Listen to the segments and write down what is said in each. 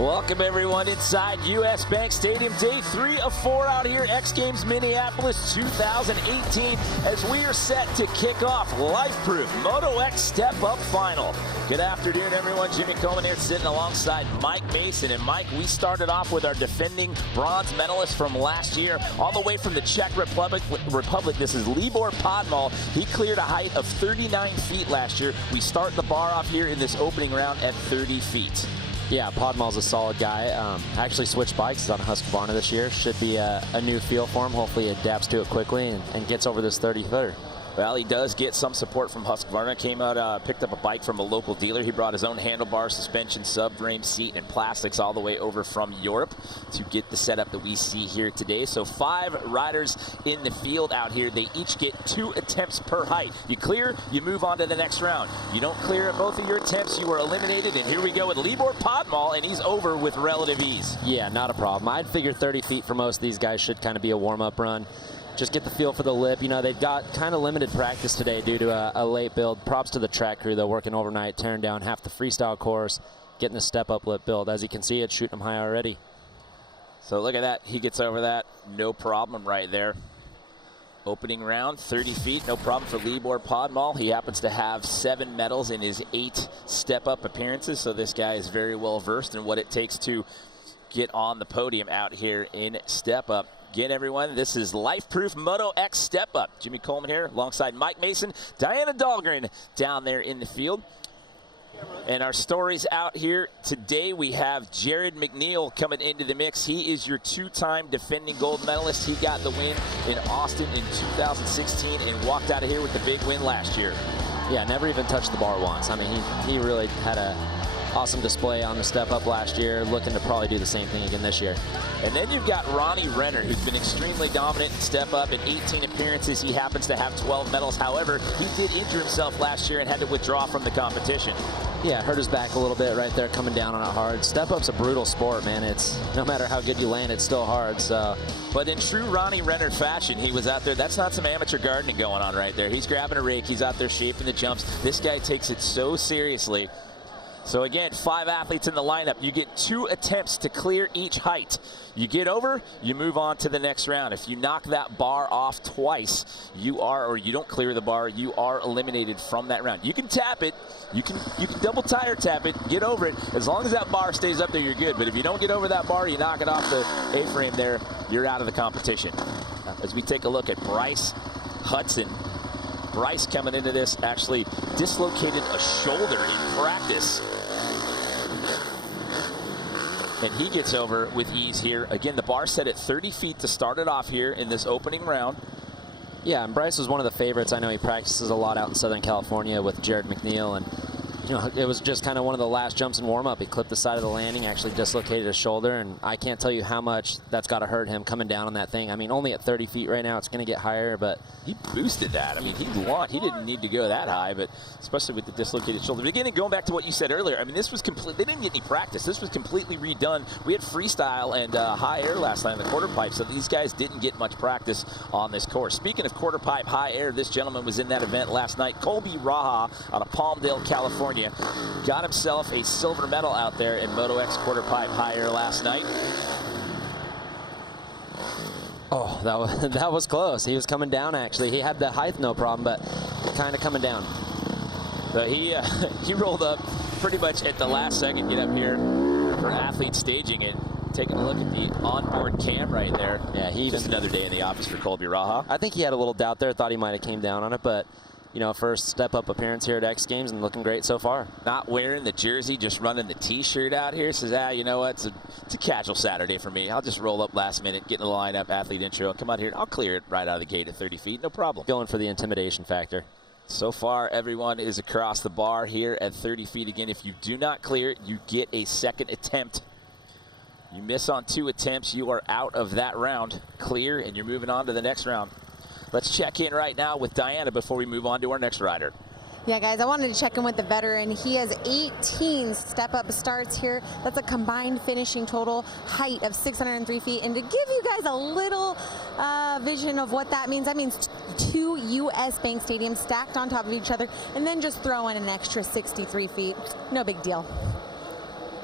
Welcome everyone inside US Bank Stadium, day 3 of 4 out here, X Games Minneapolis 2018, as we are set to kick off Life-Proof Moto X Step Up Final. Good afternoon everyone, Jimmy Coleman here sitting alongside Mike Mason. And Mike, we started off with our defending bronze medalist from last year, all the way from the Czech Republic. This is Libor Podmal. He cleared a height of 39 feet last year. We start the bar off here in this opening round at 30 feet. Yeah, Podmal's a solid guy. Actually switched bikes. He's on Husqvarna this year. Should be a new feel for him. Hopefully he adapts to it quickly and gets over this 30-footer. Well, he does get some support from Husqvarna. Came out, picked up a bike from a local dealer. He brought his own handlebar, suspension, subframe, seat, and plastics all the way over from Europe to get the setup that we see here today. So 5 riders in the field out here. They each get 2 attempts per height. You clear, you move on to the next round. You don't clear at both of your attempts, you are eliminated. And here we go with Libor Podmal, and he's over with relative ease. Yeah, not a problem. I'd figure 30 feet for most of these guys should kind of be a warm-up run. Just get the feel for the lip. You know, they've got kind of limited practice today due to a late build. Props to the track crew, though, working overnight, tearing down half the freestyle course, getting the step-up lip build. As you can see, it's shooting them high already. So look at that. He gets over that. No problem right there. Opening round, 30 feet. No problem for Libor Podmal. He happens to have 7 medals in his 8 step-up appearances, so this guy is very well versed in what it takes to get on the podium out here in step-up. Again, everyone, this is Life-Proof Moto X Step Up. Jimmy Coleman here alongside Mike Mason, Diana Dahlgren down there in the field. And our stories out here today, we have Jared Mcneill coming into the mix. He is your 2-time defending gold medalist. He got the win in Austin in 2016 and walked out of here with the big win last year. Yeah, never even touched the bar once. I mean, he really had a awesome display on the step up last year, looking to probably do the same thing again this year. And then you've got Ronnie Renner, who's been extremely dominant in step up. In 18 appearances, he happens to have 12 medals. However, he did injure himself last year and had to withdraw from the competition. Yeah, hurt his back a little bit right there, coming down on it hard. Step up's a brutal sport, man. It's no matter how good you land, it's still hard. So, but in true Ronnie Renner fashion, he was out there. That's not some amateur gardening going on right there. He's grabbing a rake. He's out there shaping the jumps. This guy takes it so seriously. So again, 5 athletes in the lineup. You get 2 attempts to clear each height. You get over, you move on to the next round. If you knock that bar off twice, you are, or you don't clear the bar, you are eliminated from that round. You can tap it, you can double tire tap it, get over it. As long as that bar stays up there, you're good. But if you don't get over that bar, you knock it off the A-frame there, you're out of the competition. As we take a look at Bryce Hudson. Bryce coming into this actually dislocated a shoulder in practice. And he gets over with ease here. Again, the bar set at 30 feet to start it off here in this opening round. Yeah, and Bryce was one of the favorites. I know he practices a lot out in Southern California with Jared Mcneill, and you know, it was just kind of one of the last jumps in warm-up. He clipped the side of the landing, actually dislocated his shoulder, and I can't tell you how much that's got to hurt him coming down on that thing. I mean, only at 30 feet right now, it's going to get higher, but he boosted that. I mean, he launched. He didn't need to go that high, but especially with the dislocated shoulder. But again, going back to what you said earlier, I mean, this was complete. They didn't get any practice. This was completely redone. We had freestyle and high air last time in the quarter pipe, so these guys didn't get much practice on this course. Speaking of quarter pipe high air, this gentleman was in that event last night. Colby Rah out of Palmdale, California, got himself a silver medal out there in Moto X quarter pipe high air last night. Oh, that was close. He was coming down, actually. He had the height, no problem, but kind of coming down. So he rolled up pretty much at the last second, get up here for athlete staging and taking a look at the onboard cam right there. Yeah, just another day in the office for Colby Rah. I think he had a little doubt there, thought he might have came down on it, but you know, first step-up appearance here at X Games and looking great so far. Not wearing the jersey, just running the T-shirt out here. Says, you know what, it's a casual Saturday for me. I'll just roll up last minute, get in the lineup, athlete intro, and come out here, and I'll clear it right out of the gate at 30 feet, no problem. Going for the intimidation factor. So far, everyone is across the bar here at 30 feet. Again, if you do not clear it, you get a second attempt. You miss on 2 attempts, you are out of that round. Clear, and you're moving on to the next round. Let's check in right now with Diana before we move on to our next rider. Yeah, guys, I wanted to check in with the veteran. He has 18 step-up starts here. That's a combined finishing total height of 603 feet. And to give you guys a little vision of what that means 2 US Bank Stadiums stacked on top of each other, and then just throw in an extra 63 feet. No big deal.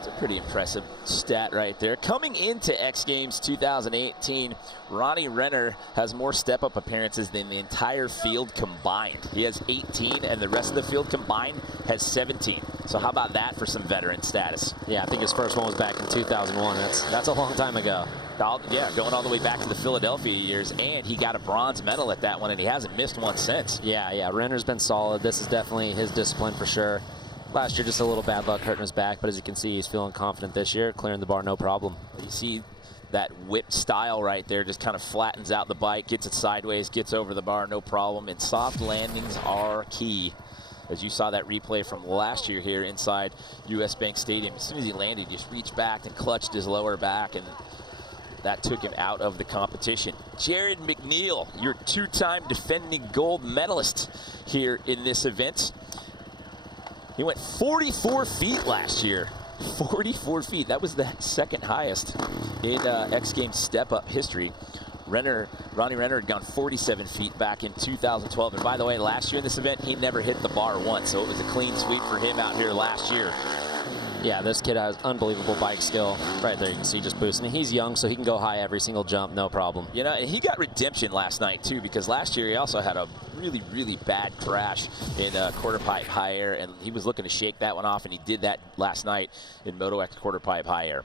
It's a pretty impressive stat right there. Coming into X Games 2018, Ronnie Renner has more step-up appearances than the entire field combined. He has 18, and the rest of the field combined has 17. So how about that for some veteran status? Yeah, I think his first one was back in 2001. That's a long time ago. Yeah, going all the way back to the Philadelphia years, and he got a bronze medal at that one, and he hasn't missed one since. Yeah, Renner's been solid. This is definitely his discipline for sure. Last year, just a little bad luck hurting his back, but as you can see, he's feeling confident this year, clearing the bar, no problem. You see that whip style right there, just kind of flattens out the bike, gets it sideways, gets over the bar, no problem, and soft landings are key. As you saw that replay from last year here inside US Bank Stadium, as soon as he landed, he just reached back and clutched his lower back, and that took him out of the competition. Jared Mcneill, your two-time defending gold medalist here in this event. He went 44 feet last year. 44 feet. That was the second highest in X Games Step Up history. Ronnie Renner had gone 47 feet back in 2012. And by the way, last year in this event, he never hit the bar once. So it was a clean sweep for him out here last year. Yeah, this kid has unbelievable bike skill. Right there, you can see just boosting. He's young, so he can go high every single jump, no problem. You know, he got redemption last night, too, because last year he also had a really, really bad crash in quarter pipe high air, and he was looking to shake that one off, and he did that last night in Moto X quarter pipe high air.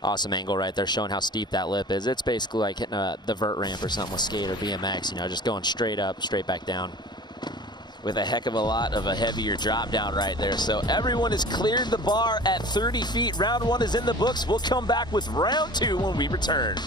Awesome angle right there, showing how steep that lip is. It's basically like hitting the vert ramp or something with skate or BMX, you know, just going straight up, straight back down. With a heck of a lot of a heavier drop down right there. So everyone has cleared the bar at 30 feet. Round one is in the books. We'll come back with round two when we return.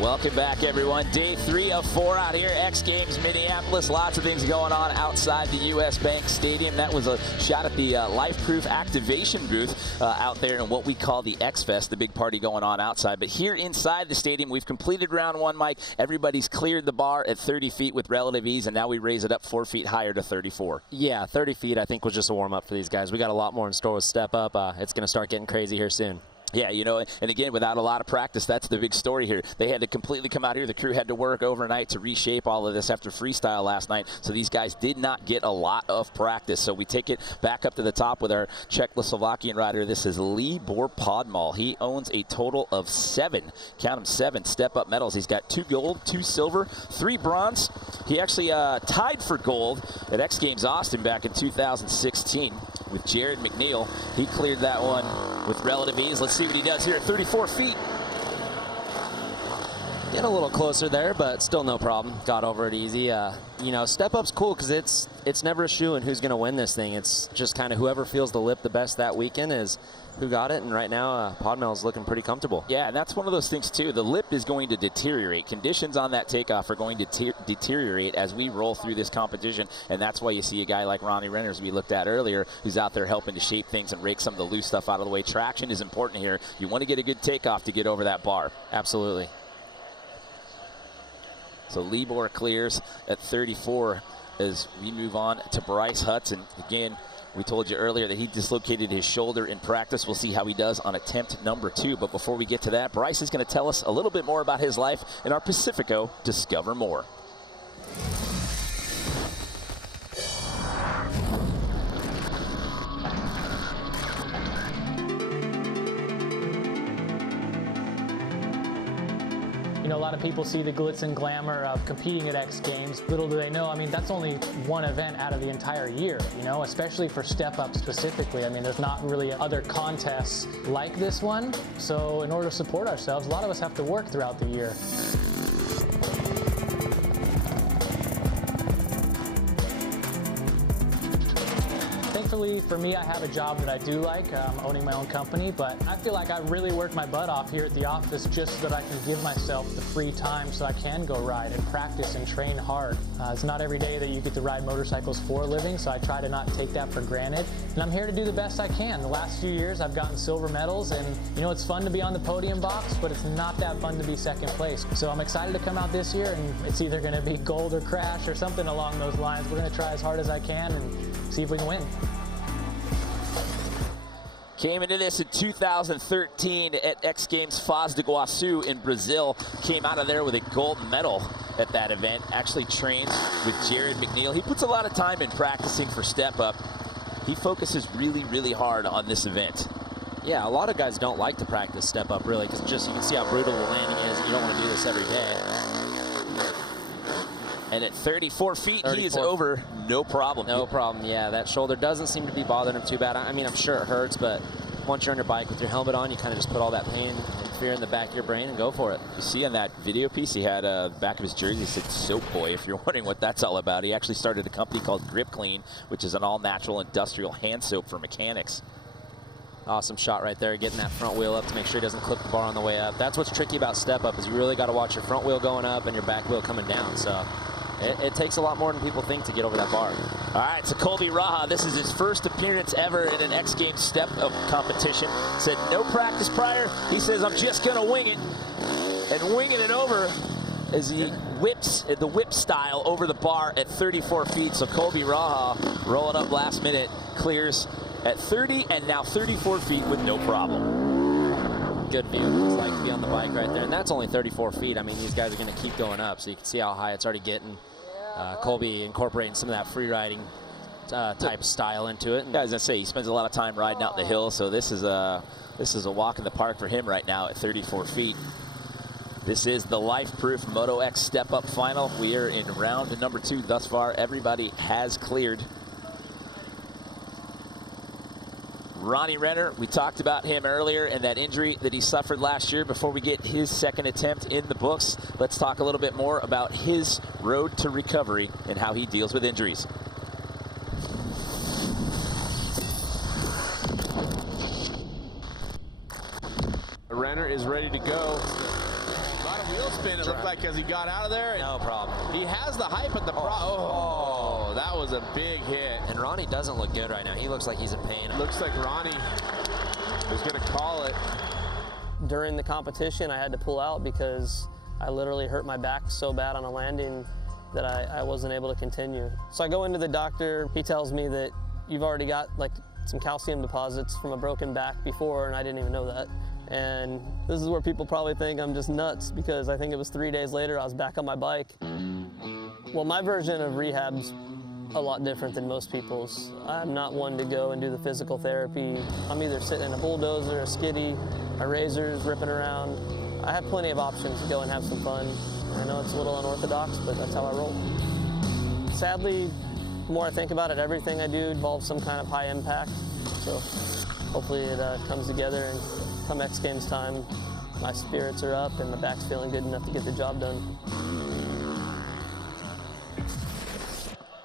Welcome back, everyone. Day 3 of 4 out here, X Games Minneapolis. Lots of things going on outside the US Bank Stadium. That was a shot at the Life-Proof activation booth out there in what we call the X-Fest, the big party going on outside. But here inside the stadium, we've completed round one, Mike. Everybody's cleared the bar at 30 feet with relative ease, and now we raise it up 4 feet higher to 34. Yeah, 30 feet I think was just a warm-up for these guys. We got a lot more in store with Step Up. It's going to start getting crazy here soon. Yeah, you know, and again, without a lot of practice, that's the big story here. They had to completely come out here. The crew had to work overnight to reshape all of this after freestyle last night. So these guys did not get a lot of practice. So we take it back up to the top with our Czechoslovakian rider. This is Libor Podmal. He owns a total of 7, count them 7 step-up medals. He's got 2 gold, 2 silver, 3 bronze. He actually tied for gold at X Games Austin back in 2016 with Jared Mcneill. He cleared that one with relative ease. Let's see what he does here at 34 feet. Getting a little closer there, but still no problem. Got over it easy. You know, Step Up's cool because it's never a shoe in who's going to win this thing. It's just kind of whoever feels the lip the best that weekend is who got it, and right now Podmel's looking pretty comfortable. Yeah, and that's one of those things too. The lip is going to deteriorate. Conditions on that takeoff are going to deteriorate as we roll through this competition, and that's why you see a guy like Ronnie Renner, as we looked at earlier, who's out there helping to shape things and rake some of the loose stuff out of the way. Traction is important here. You want to get a good takeoff to get over that bar. Absolutely. So Libor clears at 34 as we move on to Bryce Hudson. Again, we told you earlier that he dislocated his shoulder in practice. We'll see how he does on attempt number 2. But before we get to that, Bryce is going to tell us a little bit more about his life in our Pacifico Discover More. You know, a lot of people see the glitz and glamour of competing at X Games. Little do they know, I mean, that's only one event out of the entire year, you know, especially for Step Up specifically. I mean, there's not really other contests like this one. So in order to support ourselves, a lot of us have to work throughout the year. Thankfully, for me, I have a job that I do like, owning my own company, but I feel like I really work my butt off here at the office just so that I can give myself the free time so I can go ride and practice and train hard. It's not every day that you get to ride motorcycles for a living, so I try to not take that for granted. And I'm here to do the best I can. The last few years, I've gotten silver medals, and you know, it's fun to be on the podium box, but it's not that fun to be second place. So I'm excited to come out this year, and it's either going to be gold or crash or something along those lines. We're going to try as hard as I can and see if we can win. Came into this in 2013 at X Games Foz do Iguaçu in Brazil. Came out of there with a gold medal at that event, actually trains with Jared McNeil. He puts a lot of time in practicing for Step Up. He focuses really, really hard on this event. Yeah, a lot of guys don't like to practice Step Up, really, because just you can see how brutal the landing is, and you don't want to do this every day. And at 34 feet, he is over, no problem. No problem, yeah. That shoulder doesn't seem to be bothering him too bad. I mean, I'm sure it hurts, but once you're on your bike with your helmet on, you kind of just put all that pain and fear in the back of your brain and go for it. You see on that video piece, he had the back of his jersey said Soap Boy. If you're wondering what that's all about, he actually started a company called Grip Clean, which is an all-natural industrial hand soap for mechanics. Awesome shot right there, getting that front wheel up to make sure he doesn't clip the bar on the way up. That's what's tricky about Step Up, is you really got to watch your front wheel going up and your back wheel coming down. So it takes a lot more than people think to get over that bar. All right, so Colby Rah, this is his first appearance ever in an X Games Step Up competition. Said no practice prior. He says, I'm just going to wing it. And winging it over as he whips the whip style over the bar at 34 feet. So Colby Rah rolling up last minute, clears at 30 and now 34 feet with no problem. Good view. It's like to be on the bike right there. And that's only 34 feet. I mean, these guys are going to keep going up. So you can see how high it's already getting. Colby incorporating some of that free riding type style into it. Yeah, as I say, he spends a lot of time riding out the hill. So this is a walk in the park for him right now at 34 feet. This is the Life-Proof Moto X Step Up final. We are in round number 2 thus far. Everybody has cleared. Ronnie Renner, we talked about him earlier and that injury that he suffered last year. Before we get his second attempt in the books, let's talk a little bit more about his road to recovery and how he deals with injuries. Renner is ready to go. A lot of wheel spin, it looked like, as he got out of there. No problem. He has the hype at the oh, that was a big hit. And Ronnie doesn't look good right now. He looks like he's in pain. Looks like Ronnie is going to call it. During the competition, I had to pull out because I literally hurt my back so bad on a landing that I wasn't able to continue. So I go into the doctor. He tells me that you've already got like some calcium deposits from a broken back before, and I didn't even know that. And this is where people probably think I'm just nuts, because I think it was 3 days later I was back on my bike. Well, my version of rehab's a lot different than most people's. I'm not one to go and do the physical therapy. I'm either sitting in a bulldozer, a skiddy, a razors, ripping around. I have plenty of options to go and have some fun. I know it's a little unorthodox, but that's how I roll. Sadly, the more I think about it, everything I do involves some kind of high impact. So hopefully it comes together, and come X Games time, my spirits are up and my back's feeling good enough to get the job done.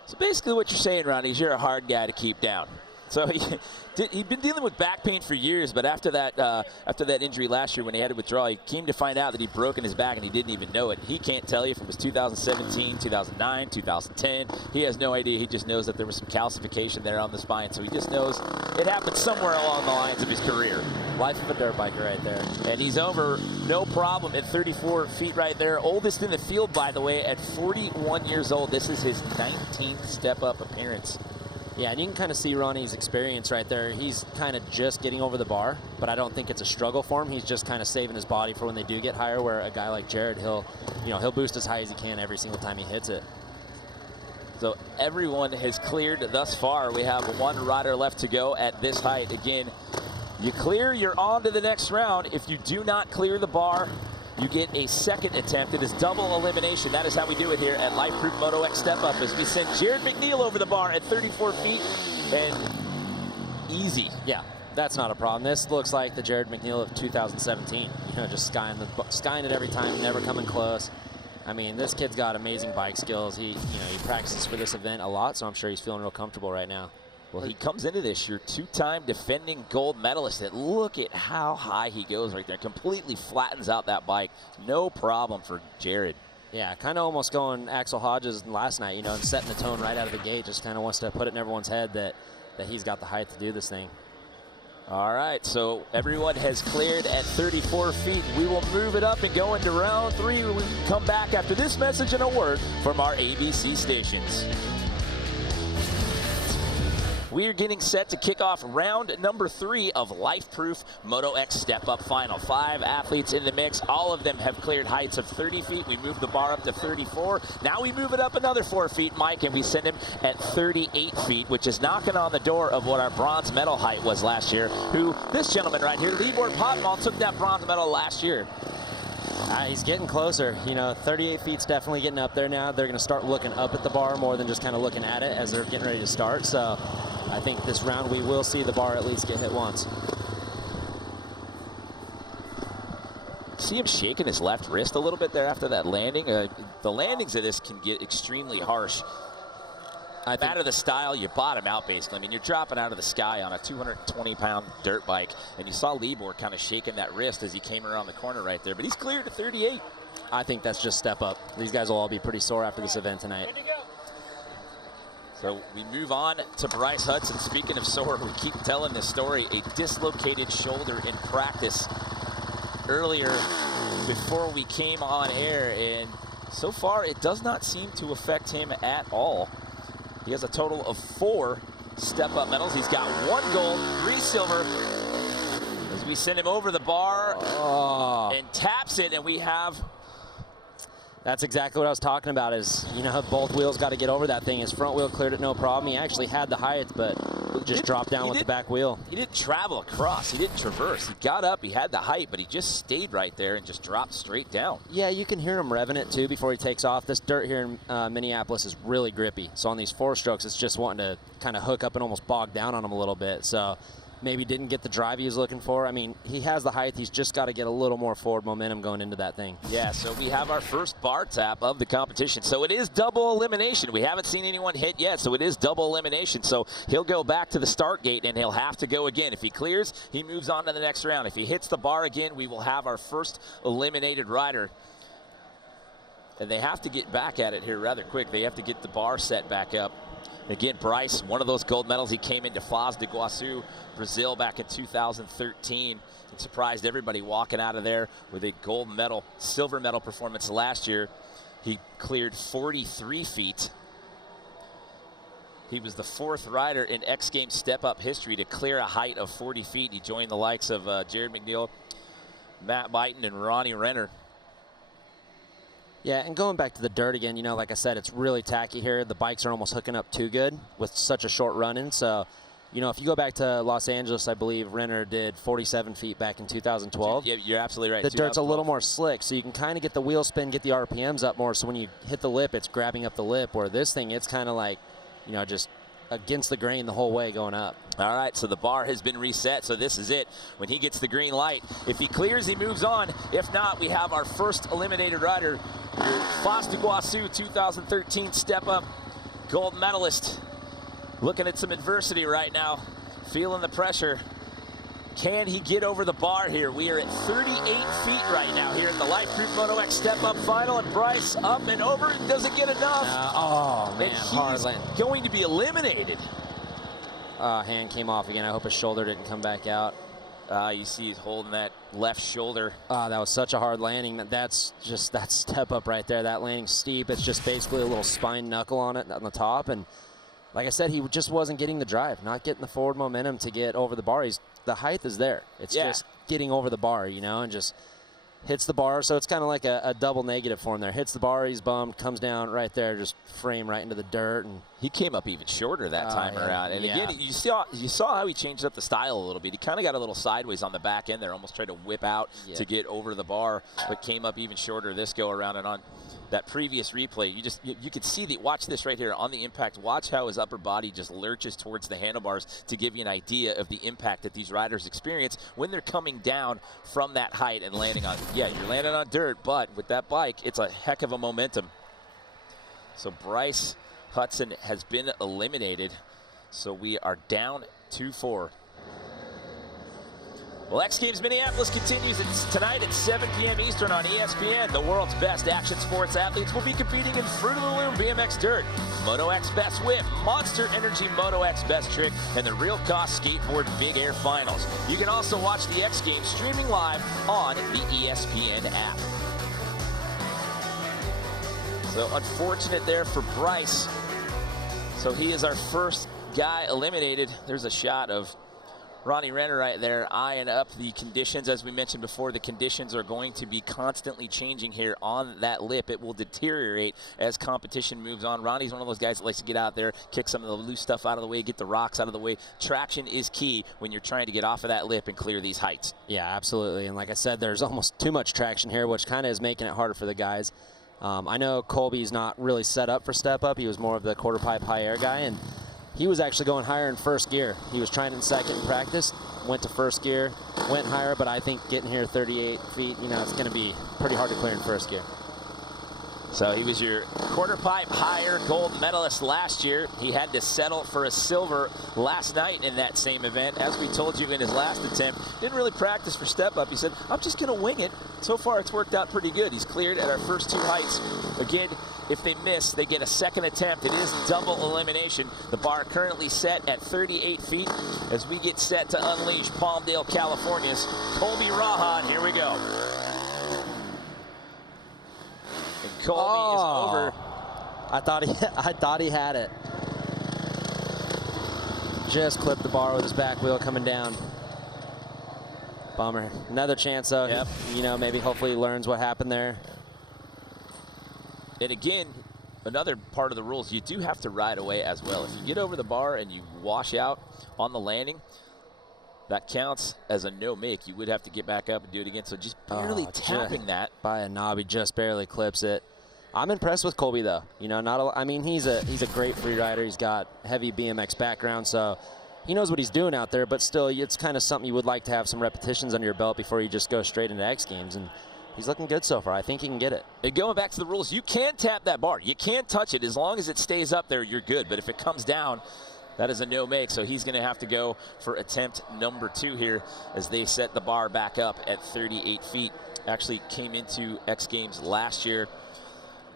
So basically what you're saying, Ronnie, is you're a hard guy to keep down. So he'd been dealing with back pain for years, but after that injury last year when he had to withdraw, he came to find out that he'd broken his back and he didn't even know it. He can't tell you if it was 2017, 2009, 2010. He has no idea. He just knows that there was some calcification there on the spine, so he just knows it happened somewhere along the lines of his career. Life of a dirt biker right there. And he's over, no problem, at 34 feet right there. Oldest in the field, by the way, at 41 years old. This is his 19th step-up appearance. Yeah, and you can kind of see Ronnie's experience right there. He's kind of just getting over the bar, but I don't think it's a struggle for him. He's just kind of saving his body for when they do get higher, where a guy like Jared, he'll boost as high as he can every single time he hits it. So everyone has cleared thus far. We have one rider left to go at this height. Again, you clear, you're on to the next round. If you do not clear the bar, you get a second attempt. It is double elimination. That is how we do it here at Life-Proof Moto X Step Up, as we send Jared McNeil over the bar at 34 feet and easy. Yeah, that's not a problem. This looks like the Jared McNeil of 2017. Just skying it every time, never coming close. I mean, this kid's got amazing bike skills. He practices for this event a lot, so I'm sure he's feeling real comfortable right now. Well, he comes into this year two-time defending gold medalist. And look at how high he goes right there. Completely flattens out that bike. No problem for Jared. Yeah, kind of almost going Axel Hodges last night, and setting the tone right out of the gate. Just kind of wants to put it in everyone's head that he's got the height to do this thing. All right, so everyone has cleared at 34 feet. We will move it up and go into round 3. We will come back after this message and a word from our ABC stations. We are getting set to kick off round number 3 of Life Proof Moto X Step Up Final. 5 athletes in the mix. All of them have cleared heights of 30 feet. We moved the bar up to 34. Now we move it up another 4 feet, Mike, and we send him at 38 feet, which is knocking on the door of what our bronze medal height was last year, who this gentleman right here, Libor Potmal, took that bronze medal last year. He's getting closer. You know, 38 feet's definitely getting up there now. They're going to start looking up at the bar more than just kind of looking at it as they're getting ready to start. So I think this round we will see the bar at least get hit once. See him shaking his left wrist a little bit there after that landing. The landings of this can get extremely harsh. Out of the style, you bottom out basically. I mean, you're dropping out of the sky on a 220-pound dirt bike, and you saw Libor kind of shaking that wrist as he came around the corner right there, but he's cleared to 38. I think that's just step up. These guys will all be pretty sore after this event tonight. So we move on to Bryce Hudson. Speaking of sore, we keep telling this story, a dislocated shoulder in practice earlier before we came on air, and so far it does not seem to affect him at all. He has a total of 4 step-up medals. He's got 1 gold, 3 silver. As we send him over the bar and taps it, and we have... That's exactly what I was talking about is, you know, both wheels got to get over that thing. His front wheel cleared it no problem. He actually had the height, but just dropped down with the back wheel. He didn't travel across. He didn't traverse. He got up, he had the height, but he just stayed right there and just dropped straight down. Yeah, you can hear him revving it, too, before he takes off. This dirt here in Minneapolis is really grippy. So on these 4 strokes, it's just wanting to kind of hook up and almost bog down on him a little bit. So maybe didn't get the drive he was looking for. I mean, he has the height. He's just got to get a little more forward momentum going into that thing. Yeah, so we have our first bar tap of the competition. So it is double elimination. We haven't seen anyone hit yet, so it is double elimination. So he'll go back to the start gate, and he'll have to go again. If he clears, he moves on to the next round. If he hits the bar again, we will have our first eliminated rider. And they have to get back at it here rather quick. They have to get the bar set back up. Again, Bryce, one of those gold medals. He came into Foz do Iguaçu, Brazil back in 2013 and surprised everybody walking out of there with a gold medal, silver medal performance last year. He cleared 43 feet. He was the 4th rider in X Games Step Up history to clear a height of 40 feet. He joined the likes of Jared McNeil, Matt Byton, and Ronnie Renner. Yeah, and going back to the dirt again, you know, like I said, it's really tacky here. The bikes are almost hooking up too good with such a short run-in. So, you know, if you go back to Los Angeles, I believe Renner did 47 feet back in 2012. Yeah, you're absolutely right. The dirt's a little more slick, so you can kind of get the wheel spin, get the RPMs up more. So when you hit the lip, it's grabbing up the lip. Where this thing, it's kind of like, you know, just against the grain the whole way going up. All right, so the bar has been reset, so this is it. When he gets the green light, if he clears, he moves on. If not, we have our first eliminated rider, Foz do Iguaçu 2013 Step Up gold medalist. Looking at some adversity right now, feeling the pressure. Can he get over the bar here? We are at 38 feet right now here in the Life Proof Moto X Step Up Final, and Bryce up and over, doesn't get enough. Oh man, hard he's land. Going to be eliminated. Hand came off again. I hope his shoulder didn't come back out. You see he's holding that left shoulder. That was such a hard landing. That's just that step up right there. That landing's steep. It's just basically a little spine knuckle on it on the top. And like I said, he just wasn't getting the drive, not getting the forward momentum to get over the bar. The height is there. It's just getting over the bar, you know, and just hits the bar. So it's kind of like a double negative for him there. Hits the bar, he's bummed, comes down right there, just frame right into the dirt. And he came up even shorter that time around. And again, you saw how he changed up the style a little bit. He kind of got a little sideways on the back end there, almost tried to whip out to get over the bar, but came up even shorter this go around. And on that previous replay, you could see watch this right here on the impact. Watch how his upper body just lurches towards the handlebars to give you an idea of the impact that these riders experience when they're coming down from that height and landing on, you're landing on dirt, but with that bike, it's a heck of a momentum. So Bryce Hudson has been eliminated. So we are down 2-4. Well, X Games Minneapolis continues tonight at 7 p.m. Eastern on ESPN. The world's best action sports athletes will be competing in Fruit of the Loom BMX Dirt, Moto X Best Whip, Monster Energy Moto X Best Trick, and the Real Cost Skateboard Big Air Finals. You can also watch the X Games streaming live on the ESPN app. So unfortunate there for Bryce. So he is our first guy eliminated. There's a shot of Ronnie Renner right there eyeing up the conditions. As we mentioned before, the conditions are going to be constantly changing here on that lip. It will deteriorate as competition moves on. Ronnie's one of those guys that likes to get out there, kick some of the loose stuff out of the way, get the rocks out of the way. Traction is key when you're trying to get off of that lip and clear these heights. Yeah, absolutely. And like I said, there's almost too much traction here, which kind of is making it harder for the guys. I know Colby's not really set up for step up. He was more of the quarter pipe high air guy, and he was actually going higher in first gear. He was trying in second in practice, went to first gear, went higher, but I think getting here 38 feet, you know, it's going to be pretty hard to clear in first gear. So he was your quarter pipe higher gold medalist last year. He had to settle for a silver last night in that same event. As we told you in his last attempt, didn't really practice for step up. He said, I'm just going to wing it. So far, it's worked out pretty good. He's cleared at our first two heights. Again, if they miss, they get a second attempt. It is double elimination. The bar currently set at 38 feet as we get set to unleash Palmdale, California's Colby Rah. And here we go. And Colby is over. I thought he had it. Just clipped the bar with his back wheel coming down. Bummer. Another chance though. Yep. You know, maybe hopefully he learns what happened there. And again, another part of the rules, you do have to ride away as well. If you get over the bar and you wash out on the landing, that counts as a no-make. You would have to get back up and do it again. So just barely tapping that. By a knob, he just barely clips it. I'm impressed with Colby though. You know, I mean, he's a great free rider. He's got heavy BMX background, so he knows what he's doing out there, but still, it's kind of something you would like to have some repetitions under your belt before you just go straight into X Games. And he's looking good so far. I think he can get it. And going back to the rules, you can tap that bar. You can touch it. As long as it stays up there, you're good. But if it comes down, that is a no-make. So he's going to have to go for attempt number 2 here as they set the bar back up at 38 feet. Actually came into X Games last year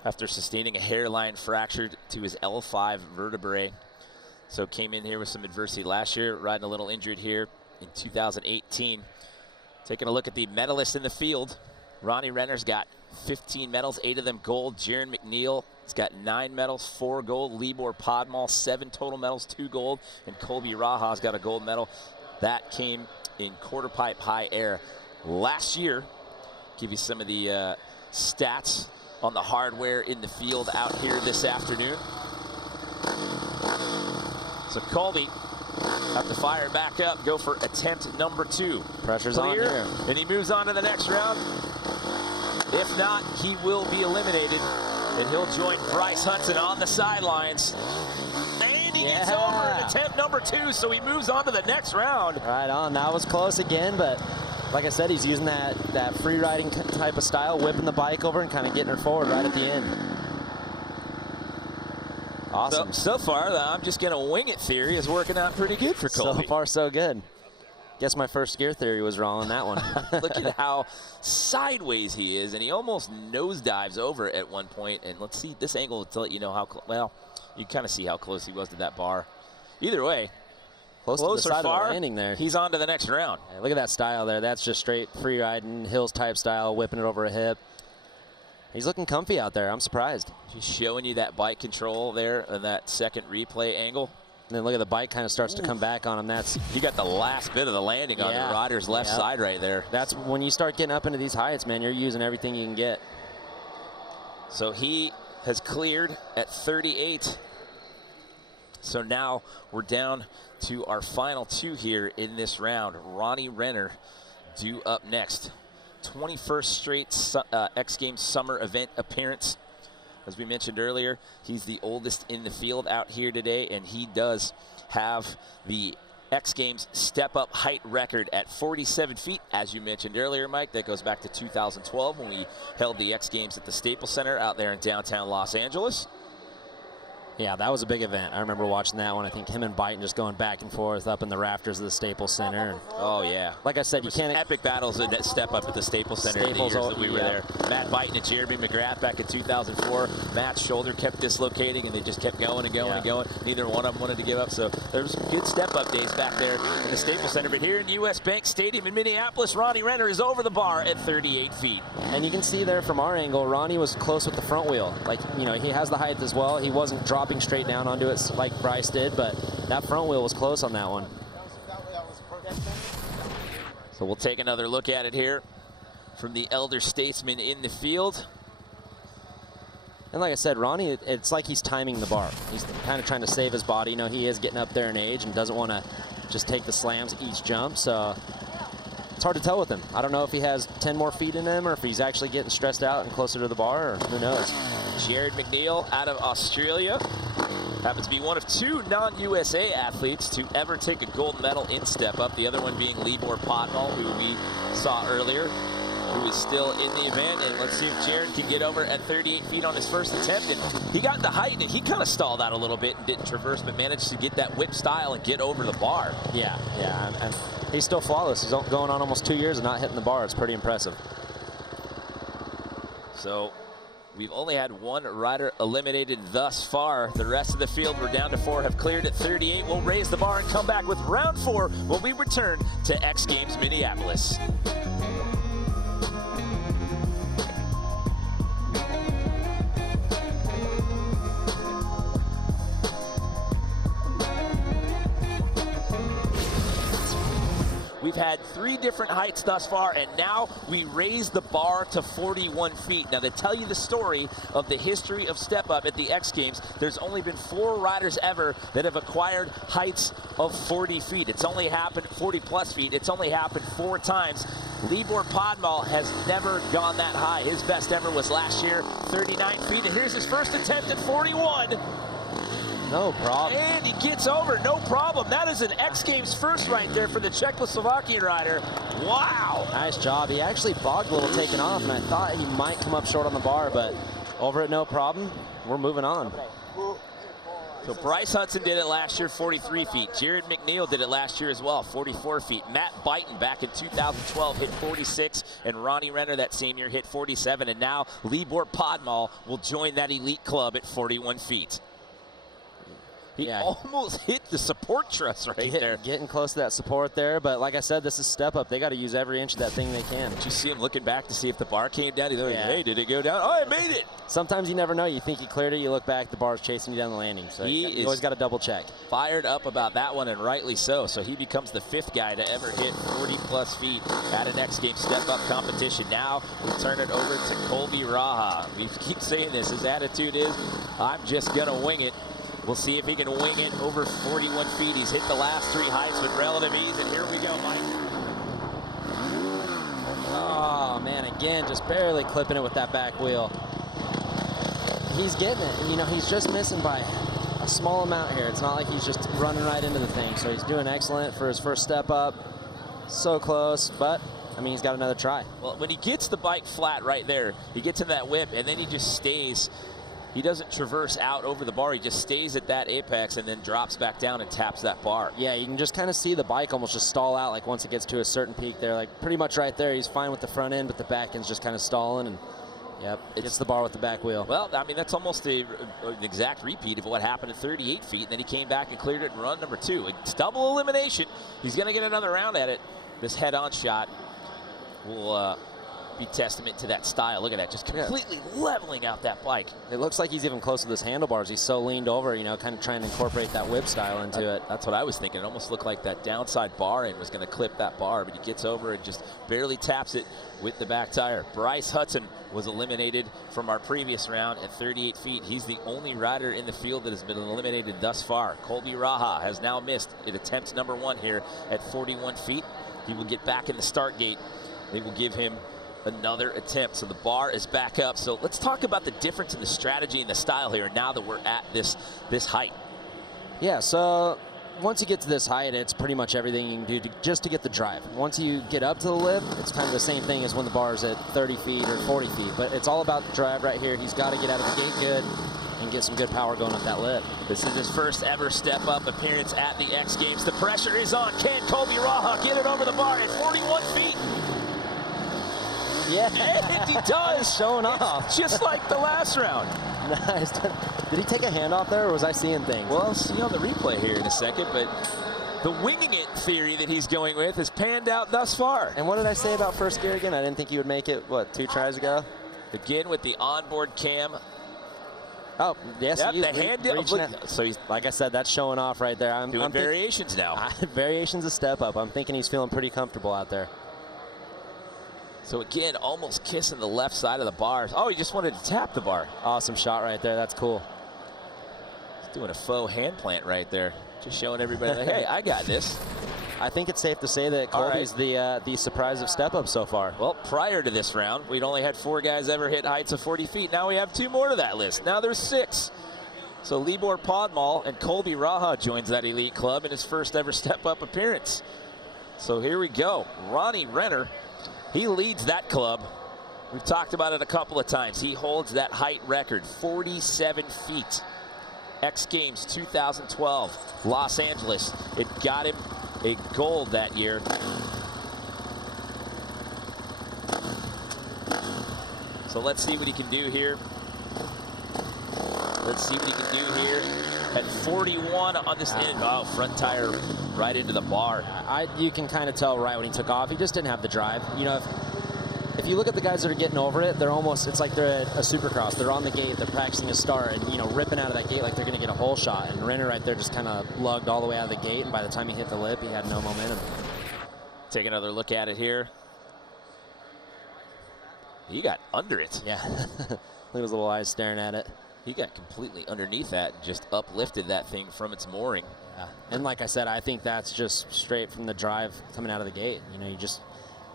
after sustaining a hairline fracture to his L5 vertebrae. So came in here with some adversity last year, riding a little injured here in 2018. Taking a look at the medalists in the field. Ronnie Renner's got 15 medals, 8 of them gold. Jaron McNeil has got 9 medals, 4 gold. Libor Podmal, 7 total medals, 2 gold. And Colby Braja's got a gold medal. That came in quarter pipe high air last year. Give you some of the stats on the hardware in the field out here this afternoon. So Colby have to fire back up, go for attempt number 2. Pressure's Clear, on here. and he moves on to the next round. If not, he will be eliminated, and he'll join Bryce Hudson on the sidelines. And he gets over in attempt number 2, so he moves on to the next round. Right on. That was close again, but like I said, he's using that free riding type of style, whipping the bike over and kind of getting her forward right at the end. Awesome. So far, the I'm just going to wing it theory is working out pretty good for Colby. So far, so good. Guess my first gear theory was wrong on that one. Look at how sideways he is, and he almost nosedives over at one point. And let's see this angle to let you know how, well, you kind of see how close he was to that bar. Either way, close close to the side of the landing there. He's on to the next round. Yeah, look at that style there. That's just straight free riding, hills type style, whipping it over a hip. He's looking comfy out there. I'm surprised. Just showing you that bike control there and that second replay angle. And then look at the bike kind of starts to come back on him. That's you got the last bit of the landing on the rider's left side right there. That's when you start getting up into these heights, man. You're using everything you can get. So he has cleared at 38. So now we're down to our final 2 here in this round. Ronnie Renner due up next. 21st straight X Games summer event appearance. As we mentioned earlier, he's the oldest in the field out here today, and he does have the X Games Step Up height record at 47 feet. As you mentioned earlier, Mike, that goes back to 2012 when we held the X Games at the Staples Center out there in downtown Los Angeles. Yeah, that was a big event. I remember watching that one. I think him and Byton just going back and forth up in the rafters of the Staples Center. Oh, yeah. Like I said, you can't... Epic battles at Step Up at the Staples Center in the years that we were there. Matt Byton and Jeremy McGrath back in 2004. Matt's shoulder kept dislocating, and they just kept going and going and going. Neither one of them wanted to give up, so there was some good Step Up days back there in the Staples Center. But here in U.S. Bank Stadium in Minneapolis, Ronnie Renner is over the bar at 38 feet. And you can see there from our angle, Ronnie was close with the front wheel. Like, you know, he has the height as well. He wasn't dropping straight down onto it like Bryce did, but that front wheel was close on that one. So we'll take another look at it here from the elder statesman in the field. And like I said, Ronnie, it's like he's timing the bar. He's kind of trying to save his body. You know, he is getting up there in age and doesn't want to just take the slams each jump. So it's hard to tell with him. I don't know if he has 10 more feet in him or if he's actually getting stressed out and closer to the bar, or who knows. Jared McNeil out of Australia happens to be one of 2 non-USA athletes to ever take a gold medal in step up. The other one being Libor Podmol, who we saw earlier, who is still in the event. And let's see if Jared can get over at 38 feet on his first attempt. And he got the height, and he kind of stalled out a little bit and didn't traverse, but managed to get that whip style and get over the bar. Yeah, and he's still flawless. He's going on almost 2 years and not hitting the bar. It's pretty impressive. So we've only had 1 rider eliminated thus far. The rest of the field, we're down to 4, have cleared at 38. We'll raise the bar and come back with round 4 when we return to X Games Minneapolis. We've had 3 different heights thus far, and now we raise the bar to 41 feet. Now, to tell you the story of the history of step up at the X Games, there's only been 4 riders ever that have acquired heights of 40 feet. It's only happened 40 plus feet. It's only happened 4 times. Libor Podmol has never gone that high. His best ever was last year, 39 feet. And here's his first attempt at 41. No problem. And he gets over, no problem. That is an X Games first right there for the Czechoslovakian rider. Wow. Nice job. He actually bogged a little taking off, and I thought he might come up short on the bar, but over it, no problem. We're moving on. So Bryce Hudson did it last year, 43 feet. Jared McNeil did it last year as well, 44 feet. Matt Byton back in 2012 hit 46, and Ronnie Renner that same year hit 47, and now Libor Podmol will join that elite club at 41 feet. He almost hit the support truss right there. Getting close to that support there, but like I said, this is step up. They got to use every inch of that thing they can. Did you see him looking back to see if the bar came down? He looked, hey, did it go down? Oh, I made it. Sometimes you never know. You think you cleared it, you look back, the bar's chasing you down the landing. So you always got to double check. Fired up about that one, and rightly so. So he becomes the 5th guy to ever hit 40 plus feet at an X Games step up competition. Now we turn it over to Colby Rah. We keep saying this. His attitude is, I'm just going to wing it. We'll see if he can wing it over 41 feet. He's hit the last 3 heights with relative ease, and here we go, Mike. Oh, man, again, just barely clipping it with that back wheel. He's getting it. You know, he's just missing by a small amount here. It's not like he's just running right into the thing. So he's doing excellent for his first step up. So close, but, I mean, he's got another try. Well, when he gets the bike flat right there, he gets in that whip, and then he just stays. He doesn't traverse out over the bar. He just stays at that apex and then drops back down and taps that bar. Yeah, you can just kind of see the bike almost just stall out, like once it gets to a certain peak there. Like pretty much right there, he's fine with the front end, but the back end's just kind of stalling, and it gets the bar with the back wheel. Well, I mean, that's almost an exact repeat of what happened at 38 feet. And then he came back and cleared it in run number 2. It's double elimination. He's going to get another round at it. This head-on shot will be testament to that style. Look at that, just completely leveling out that bike. It looks like he's even close to those handlebars. He's so leaned over, you know, kind of trying to incorporate that whip style into it. That's what I was thinking. It almost looked like that downside bar end was going to clip that bar, but he gets over and just barely taps it with the back tire. Bryce Hudson was eliminated from our previous round at 38 feet. He's the only rider in the field that has been eliminated thus far. Colby Rah has now missed at attempt number 1 here at 41 feet. He will get back in the start gate. They will give him another attempt. So the bar is back up. So let's talk about the difference in the strategy and the style here now that we're at this height. Yeah, so once you get to this height, it's pretty much everything you can do just to get the drive. Once you get up to the lip, it's kind of the same thing as when the bar's at 30 feet or 40 feet, but it's all about the drive right here. He's got to get out of the gate good and get some good power going up that lip. This is his first ever step up appearance at the X Games. The pressure is on. Can Colby Rah get it over the bar at 41 feet? Yeah, he does. Showing off. It's just like the last round. Nice. Did he take a hand off there, or was I seeing things? Well, I'll see on the replay here in a second, but the winging it theory that he's going with has panned out thus far. And what did I say about first gear again? I didn't think he would make it, what, 2 tries ago? Again with the onboard cam Oh, yes, Yep, he is. the hand Reaching out. So he's, like I said, that's showing off right there. I'm doing variations now. Variations a step up. I'm thinking he's feeling pretty comfortable out there. So again, almost kissing the left side of the bar. Oh, he just wanted to tap the bar. Awesome shot right there. That's cool. He's doing a faux hand plant right there. Just showing everybody, like, hey, I got this. I think it's safe to say that Colby's the surprise of step up so far. Well, prior to this round, we'd only had 4 guys ever hit heights of 40 feet. Now we have 2 more to that list. Now there's 6. So Libor Podmal and Colby Rah joins that elite club in his first ever step up appearance. So here we go. Ronnie Renner, he leads that club. We've talked about it a couple of times. He holds that height record, 47 feet. X Games 2012, Los Angeles. It got him a gold that year. So let's see what he can do here. Let's see what he can do here at 41 on this end. Oh, front tire right into the bar. You can kind of tell right when he took off. He just didn't have the drive. You know, if you look at the guys that are getting over it, they're almost, it's like they're at a supercross. They're on the gate, they're practicing a start, and, you know, ripping out of that gate like they're going to get a hole shot. And Renner right there just kind of lugged all the way out of the gate, and by the time he hit the lip, he had no momentum. Take another look at it here. He got under it. Yeah. Look at his little eyes staring at it. He got completely underneath that and just uplifted that thing from its mooring. Yeah. And like I said, I think that's just straight from the drive coming out of the gate. You know, you just,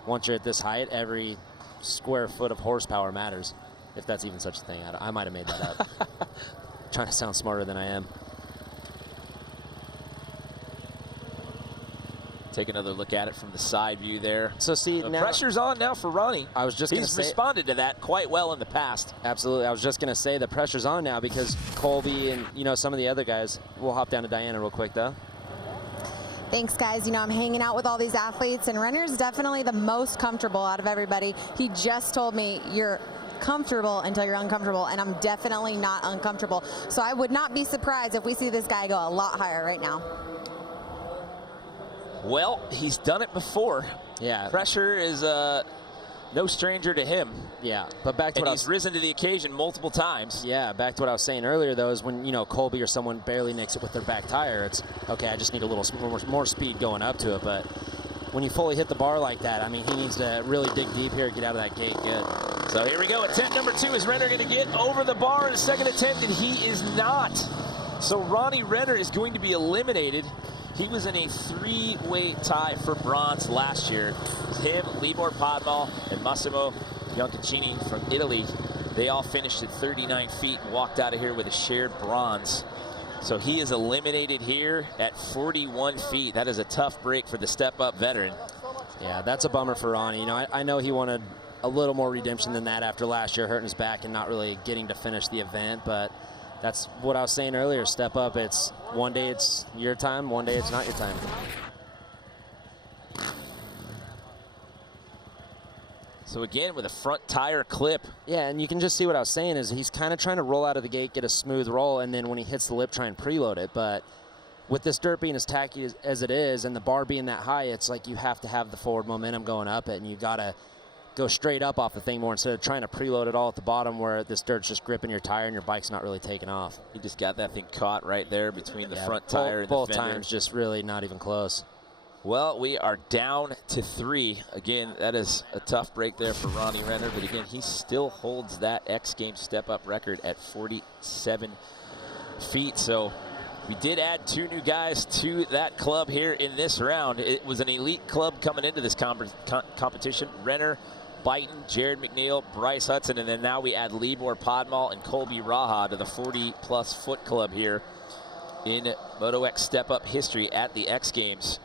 once you're at this height, every square foot of horsepower matters, if that's even such a thing. I might have made that up. Trying to sound smarter than I am. Take another look at it from the side view there. So see, the now pressure's on now for Ronnie. I was just going to say, he's responded to that quite well in the past. Absolutely. I was just going to say the pressure's on now because Colby and, you know, some of the other guys. We'll hop down to Diana real quick, though. Thanks, guys. You know, I'm hanging out with all these athletes, and Renner's definitely the most comfortable out of everybody. He just told me, you're comfortable until you're uncomfortable, and I'm definitely not uncomfortable. So I would not be surprised if we see this guy go a lot higher right now. Well, he's done it before. Yeah. Pressure is no stranger to him. Yeah, but back to what he's risen to the occasion multiple times. Yeah, back to what I was saying earlier, though, is when, you know, Colby or someone barely nicks it with their back tire, it's, okay, I just need a little more speed going up to it. But when you fully hit the bar like that, I mean, he needs to really dig deep here, get out of that gate good. So here we go. Attempt number 2. Is Renner going to get over the bar in a second attempt? And he is not. So Ronnie Renner is going to be eliminated. He was in a 3-way tie for bronze last year. Him, Libor Podmal, and Massimo Bianconcini from Italy. They all finished at 39 feet and walked out of here with a shared bronze. So he is eliminated here at 41 feet. That is a tough break for the step-up veteran. Yeah, that's a bummer for Ronnie. You know, I know he wanted a little more redemption than that after last year, hurting his back and not really getting to finish the event, but that's what I was saying earlier. Step up. It's one day it's your time, one day it's not your time. So again, with a front tire clip. Yeah, and you can just see what I was saying is he's kind of trying to roll out of the gate, get a smooth roll, and then when he hits the lip, try and preload it. But with this dirt being as tacky as it is and the bar being that high, it's like you have to have the forward momentum going up it, and you got to go straight up off the thing more instead of trying to preload it all at the bottom where this dirt's just gripping your tire and your bike's not really taking off. He just got that thing caught right there between the front tire and the fender. Both times just really not even close. Well, we are down to 3. Again, that is a tough break there for Ronnie Renner, but again, he still holds that X Games step-up record at 47 feet. So we did add 2 new guys to that club here in this round. It was an elite club coming into this competition. Renner, Byton, Jared McNeil, Bryce Hudson, and then now we add Libor Podmal and Colby Rah to the 40-plus foot club here in Moto X Step Up history at the X Games.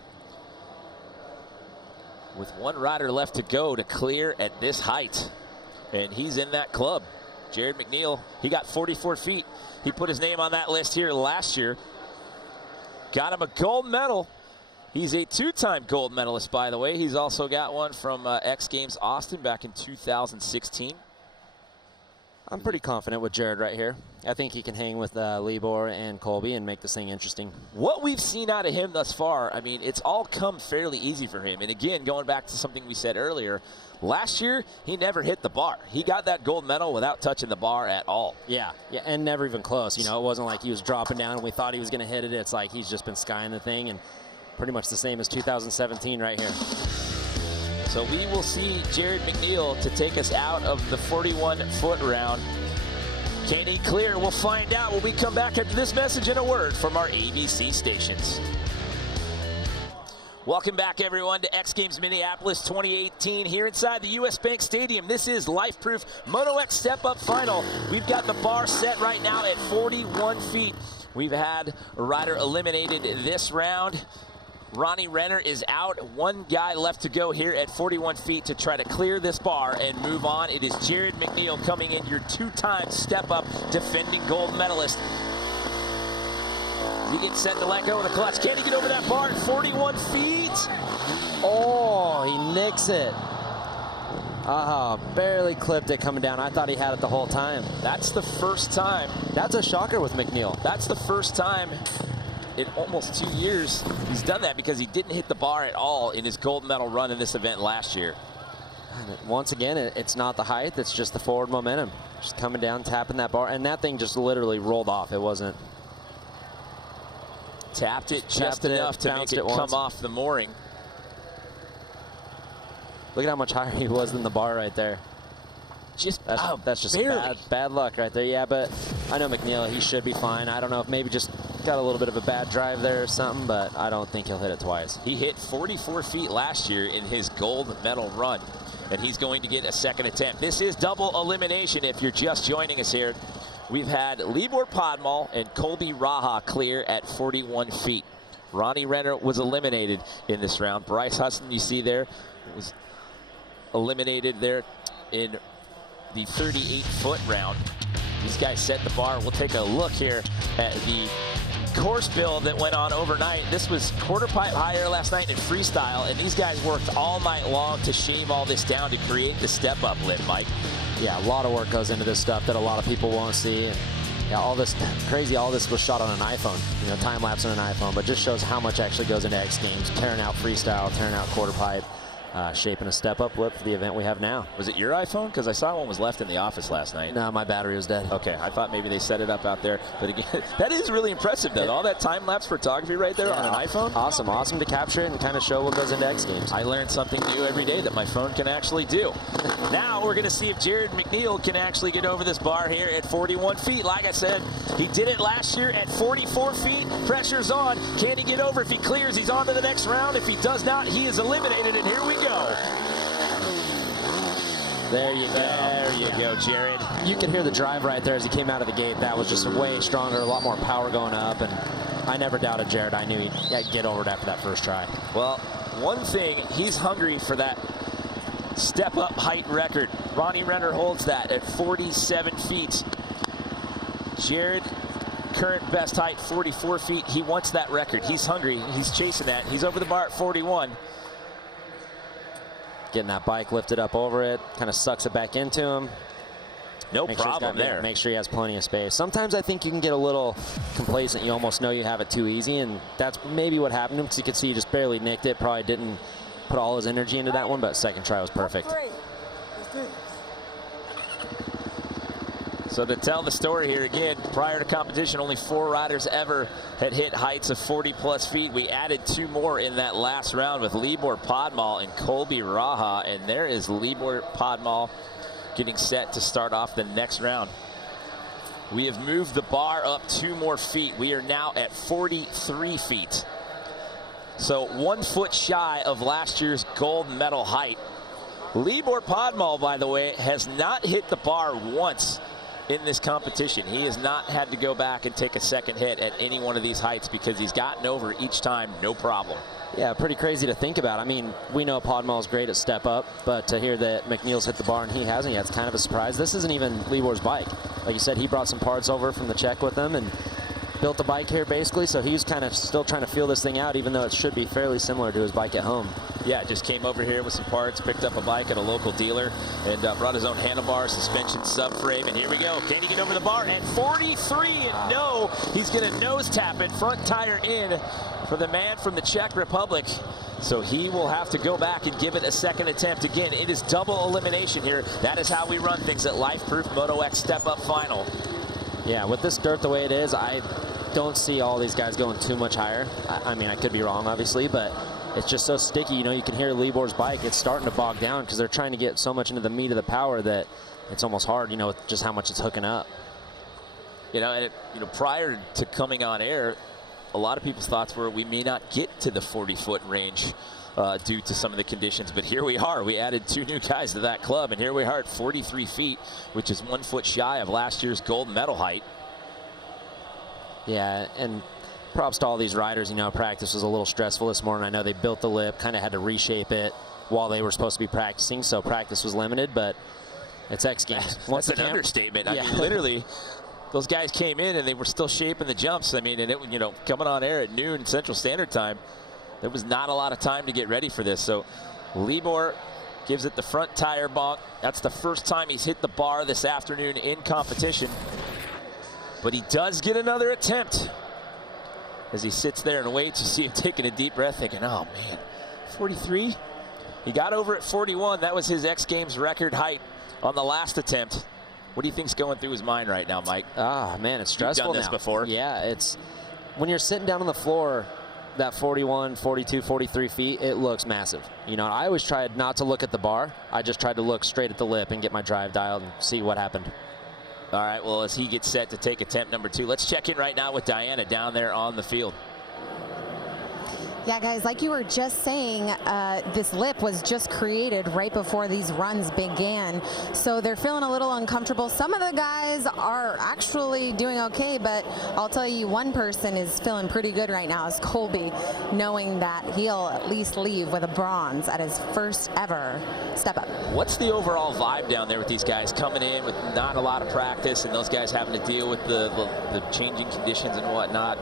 With 1 rider left to go to clear at this height, and he's in that club. Jared McNeil, he got 44 feet. He put his name on that list here last year. Got him a gold medal. He's a 2-time gold medalist, by the way. He's also got one from X Games Austin back in 2016. I'm pretty confident with Jared right here. I think he can hang with Libor and Colby and make this thing interesting. What we've seen out of him thus far, I mean, it's all come fairly easy for him. And again, going back to something we said earlier, last year, he never hit the bar. He got that gold medal without touching the bar at all. Yeah, and never even close. You know, it wasn't like he was dropping down and we thought he was going to hit it. It's like he's just been skying the thing, and pretty much the same as 2017 right here. So we will see Jared Mcneill to take us out of the 41-foot round. Can he clear? We'll find out when we come back after this message and a word from our ABC stations. Welcome back, everyone, to X Games Minneapolis 2018 here inside the U.S. Bank Stadium. This is Life-Proof Moto X Step Up Final. We've got the bar set right now at 41 feet. We've had a rider eliminated this round. Ronnie Renner is out. One guy left to go here at 41 feet to try to clear this bar and move on. It is Jared Mcneill coming in, your two-time step-up defending gold medalist. He gets set to let go of the clutch. Can he get over that bar at 41 feet? Oh, he nicks it. Barely clipped it coming down. I thought he had it the whole time. That's the first time. That's a shocker with Mcneill. That's the first time in almost 2 years he's done that, because he didn't hit the bar at all in his gold medal run in this event last year. And once again, it's not the height, it's just the forward momentum. Just coming down, tapping that bar, and that thing just literally rolled off. It wasn't... Tapped it just enough to make it come off the mooring. Look at how much higher he was than the bar right there. That's just bad luck right there. Yeah, but I know Mcneill, he should be fine. I don't know if maybe just got a little bit of a bad drive there or something, but I don't think he'll hit it twice. He hit 44 feet last year in his gold medal run, and he's going to get a second attempt. This is double elimination if you're just joining us here. We've had Libor Podmal and Colby Rah clear at 41 feet. Ronnie Renner was eliminated in this round. Bryce Hudson, you see there, was eliminated there in the 38-foot round. These guys set the bar. We'll take a look here at the course build that went on overnight. This was quarter pipe high air last night in freestyle, and these guys worked all night long to shave all this down to create the step-up lip, Mike. Yeah, a lot of work goes into this stuff that a lot of people won't see. And yeah, all this was shot on an iPhone, you know, time lapse on an iPhone, but just shows how much actually goes into X Games, tearing out freestyle, tearing out quarter pipe, shaping a step-up lip for the event we have now. Was it your iPhone? Because I saw one was left in the office last night. No, my battery was dead. Okay, I thought maybe they set it up out there. But again, that is really impressive, though. All that time-lapse photography right there on an iPhone. Awesome to capture it and kind of show what goes into X Games. I learned something new every day that my phone can actually do. Now we're going to see if Jared Mcneill can actually get over this bar here at 41 feet. Like I said, he did it last year at 44 feet. Pressure's on. Can he get over? If he clears, he's on to the next round. If he does not, he is eliminated, and here we go. There you go. There you go, Jared. You can hear the drive right there as he came out of the gate. That was just way stronger, a lot more power going up, and I never doubted Jared. I knew he'd get over it after that first try. Well, one thing, he's hungry for that step-up height record. Ronnie Renner holds that at 47 feet. Jared, current best height, 44 feet. He wants that record. He's hungry. He's chasing that. He's over the bar at 41. Getting that bike lifted up over it, kind of sucks it back into him. No problem there. Make sure he has plenty of space. Sometimes I think you can get a little complacent. You almost know you have it too easy, and that's maybe what happened to him, because you could see he just barely nicked it. Probably didn't put all his energy into that one, but second try was perfect. So to tell the story here again, prior to competition, only 4 riders ever had hit heights of 40+ feet. We added 2 more in that last round with Libor Podmal and Colby Rah, and there is Libor Podmal getting set to start off the next round. We have moved the bar up 2 more feet. We are now at 43 feet. So 1 foot shy of last year's gold medal height. Libor Podmal, by the way, has not hit the bar once in this competition. He has not had to go back and take a second hit at any one of these heights, because he's gotten over each time, no problem. Yeah, pretty crazy to think about. I mean, we know Podmal's great at step up, but to hear that Mcneill's hit the bar and he hasn't yet, it's kind of a surprise. This isn't even Libor's bike. Like you said, he brought some parts over from the Czech with him, and built a bike here basically, so he's kind of still trying to feel this thing out, even though it should be fairly similar to his bike at home. Yeah, just came over here with some parts, picked up a bike at a local dealer, and brought his own handlebar, suspension, subframe, and here we go. Can he get over the bar? And 43, and no, he's going to nose tap it, front tire in for the man from the Czech Republic. So he will have to go back and give it a second attempt. Again, it is double elimination here. That is how we run things at Life Proof Moto X Step Up Final. Yeah, with this dirt the way it is, I don't see all these guys going too much higher. I mean, I could be wrong, obviously, but it's just so sticky. You know, you can hear Libor's bike. It's starting to bog down because they're trying to get so much into the meat of the power that it's almost hard, you know, with just how much it's hooking up. You know, and prior to coming on air, a lot of people's thoughts were we may not get to the 40-foot range due to some of the conditions, but here we are. We added 2 new guys to that club, and here we are at 43 feet, which is 1 foot shy of last year's gold medal height. Yeah, and props to all these riders. You know, practice was a little stressful this morning. I know they built the lip, kind of had to reshape it while they were supposed to be practicing, so practice was limited, but it's X Games. That's an understatement. Yeah. I mean, literally, those guys came in and they were still shaping the jumps. I mean, and it, you know, coming on air at noon Central Standard Time, there was not a lot of time to get ready for this. So Libor gives it the front tire bonk. That's the first time he's hit the bar this afternoon in competition. But he does get another attempt as he sits there and waits. You see him taking a deep breath thinking, oh man, 43? He got over at 41. That was his X Games record height on the last attempt. What do you think's going through his mind right now, Mike? Ah, man, it's stressful. You've done this now. before. Yeah, it's when you're sitting down on the floor, that 41, 42, 43 feet, it looks massive. You know, I always tried not to look at the bar. I just tried to look straight at the lip and get my drive dialed and see what happened. All right, well, as he gets set to take attempt number 2, let's check in right now with Diana down there on the field. Yeah, guys, like you were just saying, this lip was just created right before these runs began. So they're feeling a little uncomfortable. Some of the guys are actually doing okay, but I'll tell you, one person is feeling pretty good right now, is Colby, knowing that he'll at least leave with a bronze at his first ever step up. What's the overall vibe down there with these guys coming in with not a lot of practice and those guys having to deal with the changing conditions and whatnot?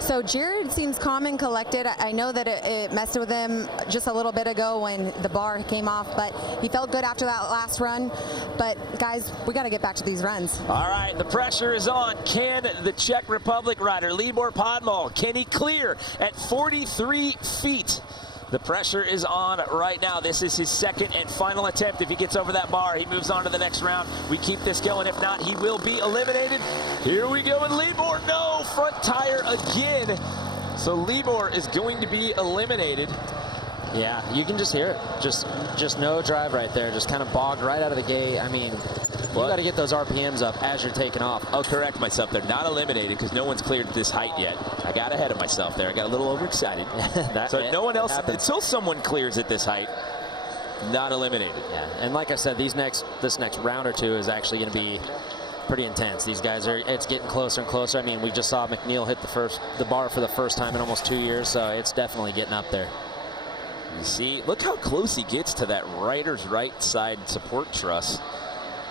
So Jared seems calm and collected. I know that it messed with him just a little bit ago when the bar came off, but he felt good after that last run. But guys, we got to get back to these runs. All right, the pressure is on. Can the Czech Republic rider Libor Podmal, can he clear at 43 feet? The pressure is on right now. This is his second and final attempt. If he gets over that bar, he moves on to the next round. We keep this going. If not, he will be eliminated. Here we go with Libor. No, front tire again. So Libor is going to be eliminated. Yeah, you can just hear it. Just no drive right there. Just kind of bogged right out of the gate. I mean, you got to get those RPMs up as you're taking off. I'll correct myself. They're not eliminated because no one's cleared this height yet. I got ahead of myself there. I got a little overexcited. So no one else, until someone clears at this height, not eliminated. Yeah, and like I said, this next round or two is actually going to be pretty intense. These guys it's getting closer and closer. I mean, we just saw Mcneill hit the bar for the first time in almost 2 years, so it's definitely getting up there. You see, look how close he gets to that rider's right side support truss.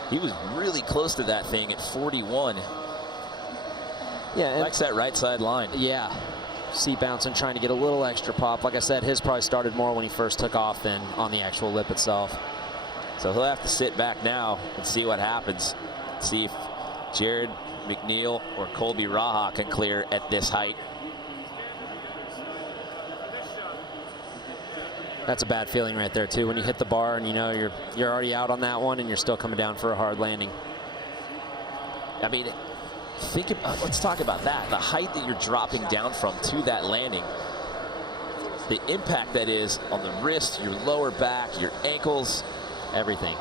He was really close to that thing at 41. Yeah, likes that right side line. Yeah, seat bouncing, trying to get a little extra pop. Like I said, his probably started more when he first took off than on the actual lip itself. So he'll have to sit back now and see what happens. See if Jared Mcneill or Colby Rah can clear at this height. That's a bad feeling right there too, when you hit the bar and you know you're already out on that one and you're still coming down for a hard landing. I mean, let's talk about that. The height that you're dropping down from to that landing, the impact that is on the wrist, your lower back, your ankles, everything.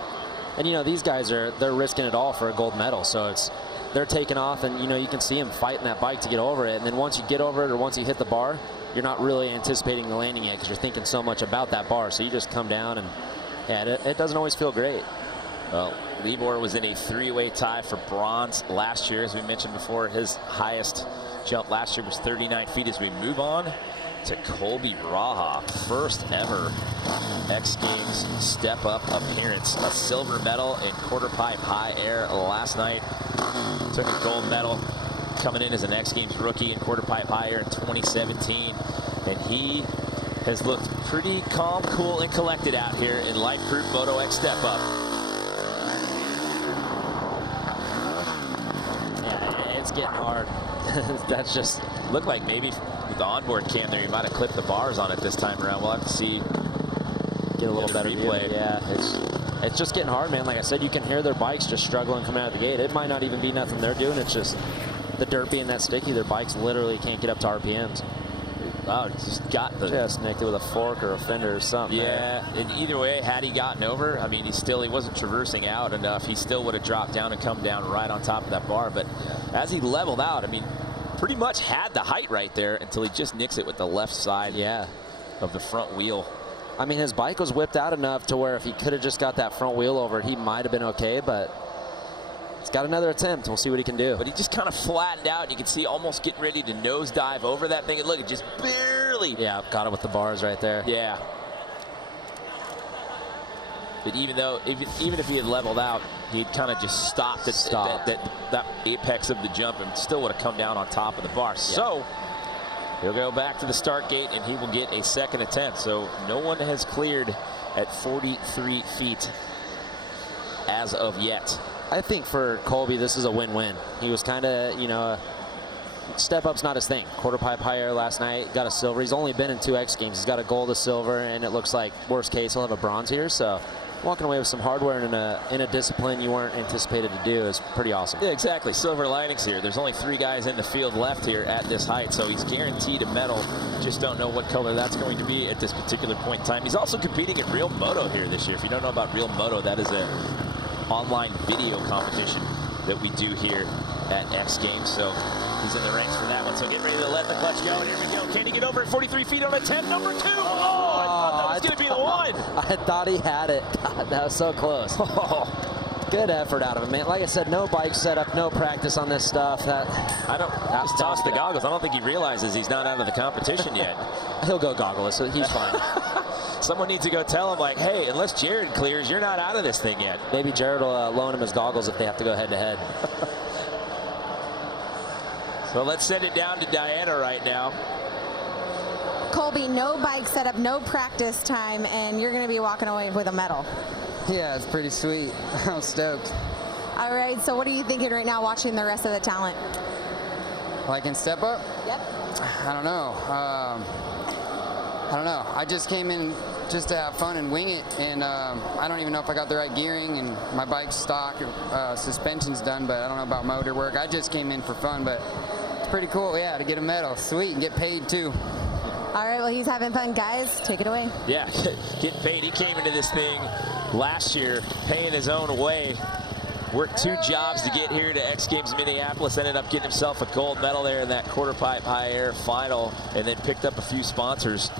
And you know, these guys they're risking it all for a gold medal, so they're taking off, and you know, you can see them fighting that bike to get over it. And then once you get over it or once you hit the bar, you're not really anticipating the landing yet because you're thinking so much about that bar. So you just come down, and yeah, it doesn't always feel great. Well, Libor was in a 3-way tie for bronze last year. As we mentioned before, his highest jump last year was 39 feet. As we move on to Colby Braja, first ever X Games Step Up appearance. A silver medal in quarter pipe high air last night. Took a gold medal coming in as an X Games rookie in quarter pipe higher in 2017. And he has looked pretty calm, cool, and collected out here in life-proof Moto X Step Up. Yeah, it's getting hard. That's just looked like maybe with the onboard cam there, he might have clipped the bars on it this time around. We'll have to see. Get a little better replay. Yeah, it's just getting hard, man. Like I said, you can hear their bikes just struggling coming out of the gate. It might not even be nothing they're doing. It's just the dirt being that sticky. Their bikes literally can't get up to RPMs. Wow, just got the... Just nicked it with a fork or a fender or something. Yeah, and either way, had he gotten over, I mean, he wasn't traversing out enough. He still would have dropped down and come down right on top of that bar. But as he leveled out, I mean, pretty much had the height right there until he just nicks it with the left side of the front wheel. I mean, his bike was whipped out enough to where if he could have just got that front wheel over, he might have been okay, but he's got another attempt. We'll see what he can do. But he just kind of flattened out, and you can see almost getting ready to nosedive over that thing. And look, it just barely. Yeah, got it with the bars right there. Yeah. But even if he had leveled out, he'd kind of just stopped at that apex of the jump and still would have come down on top of the bar. Yeah. So he'll go back to the start gate, and he will get a second attempt. So no one has cleared at 43 feet as of yet. I think for Colby, this is a win-win. He was kind of, you know, step up's not his thing. Quarter pipe higher last night, got a silver. He's only been in 2 X Games. He's got a gold, a silver, and it looks like worst case he'll have a bronze here. So walking away with some hardware in a discipline you weren't anticipated to do is pretty awesome. Yeah, exactly. Silver linings here. There's only 3 guys in the field left here at this height, so he's guaranteed a medal. Just don't know what color that's going to be at this particular point in time. He's also competing in Real Moto here this year. If you don't know about Real Moto, that is a online video competition that we do here at X Games. So he's in the ranks for that one. So get ready to let the clutch go. Here we go. Can he get over at 43 feet on attempt number 2? Oh, I thought that was going to be the one. I thought he had it. God, that was so close. Good effort out of him, man. Like I said, no bike setup, no practice on this stuff. Just toss the goggles. I don't think he realizes he's not out of the competition yet. He'll go goggleless, so he's fine. Someone needs to go tell him, like, hey, unless Jared clears, you're not out of this thing yet. Maybe Jared will loan him his goggles if they have to go head-to-head. So let's send it down to Diana right now. Colby, no bike setup, no practice time, and you're going to be walking away with a medal. Yeah, it's pretty sweet. I'm stoked. All right, so what are you thinking right now watching the rest of the talent? Like in Step Up? Yep. I don't know. I just came in just to have fun and wing it, and I don't even know if I got the right gearing, and my bike's stock, suspension's done, but I don't know about motor work. I just came in for fun, but it's pretty cool, yeah, to get a medal. Sweet, and get paid too. All right, well, he's having fun. Guys, take it away. Yeah, getting paid. He came into this thing last year paying his own way. Worked 2 jobs to get here to X Games Minneapolis. Ended up getting himself a gold medal there in that quarter pipe high air final, and then picked up a few sponsors.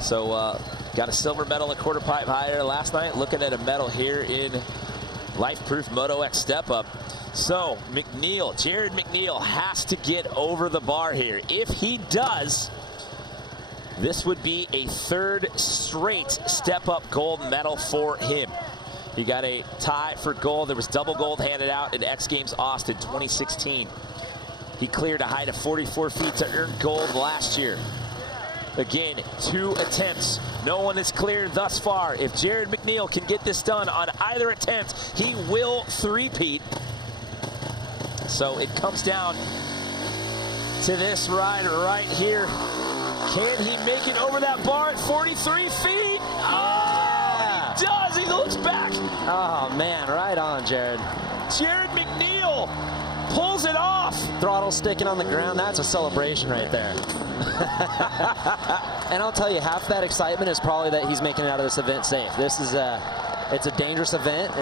So got a silver medal in quarter pipe high air last night. Looking at a medal here in life-proof Moto X Step Up. So Mcneill, Jared Mcneill has to get over the bar here. If he does, this would be a 3rd straight Step Up gold medal for him. He got a tie for gold. There was double gold handed out at X Games Austin 2016. He cleared a height of 44 feet to earn gold last year. Again, 2 attempts. No one is cleared thus far. If Jared Mcneill can get this done on either attempt, he will three-peat. So it comes down to this ride right here. Can he make it over that bar at 43 feet? Oh, he does. He looks back. Oh, man, right on, Jared. Jared Mcneill pulls it off. Throttle sticking on the ground. That's a celebration right there. And I'll tell you, half that excitement is probably that he's making it out of this event safe. This is it's a dangerous event.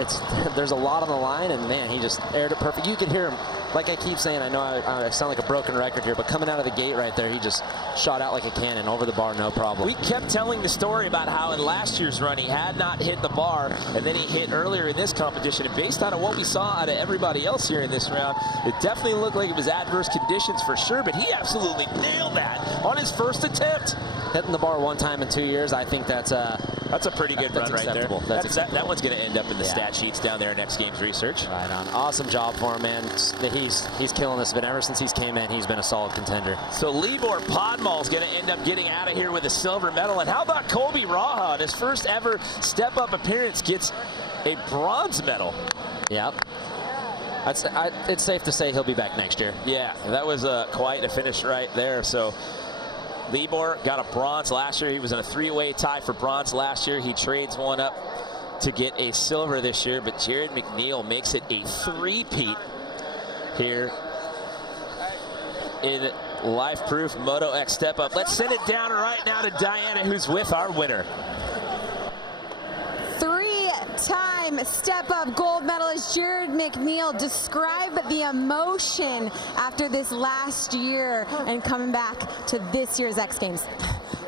There's a lot on the line, and man, he just aired it perfect. You can hear him, like I keep saying, I know I sound like a broken record here, but coming out of the gate right there, he just shot out like a cannon over the bar, no problem. We kept telling the story about how in last year's run he had not hit the bar, and then he hit earlier in this competition. And based on what we saw out of everybody else here in this round, it definitely looked like it was adverse conditions for sure, but he absolutely nailed that on his first attempt. Hitting the bar 1 time in 2 years, I think that's That's a pretty good run right there. That one's going to end up in the stat sheets down there in X Games Research. Right on. Awesome job for him, man. He's killing this event. Ever since he's came in, he's been a solid contender. So Libor Podmal is going to end up getting out of here with a silver medal. And how about Colby Rah? His first ever step-up appearance gets a bronze medal. Yep. It's safe to say he'll be back next year. Yeah, that was quite a finish right there. So Libor got a bronze last year. He was in a three-way tie for bronze last year. He trades one up to get a silver this year, but Jared McNeil makes it a three-peat here in Life Proof Moto X Step Up. Let's send it down right now to Diana, who's with our winner. Three-time step-up gold medalist Jared McNeil. Describe the emotion after this last year and coming back to this year's X Games.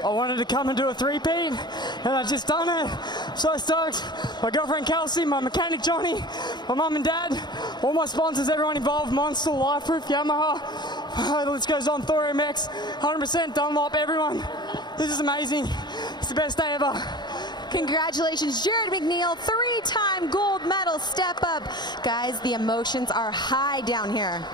I wanted to come and do a three-peat, and I just done it. So stoked. My girlfriend Kelsey, my mechanic Johnny, my mum and dad, all my sponsors, everyone involved, Monster, Life Proof, Yamaha, the list goes on, Thor MX, 100% Dunlop, everyone. This is amazing. It's the best day ever. Congratulations, Jared McNeil, three-time gold medal step up. Guys, the emotions are high down here.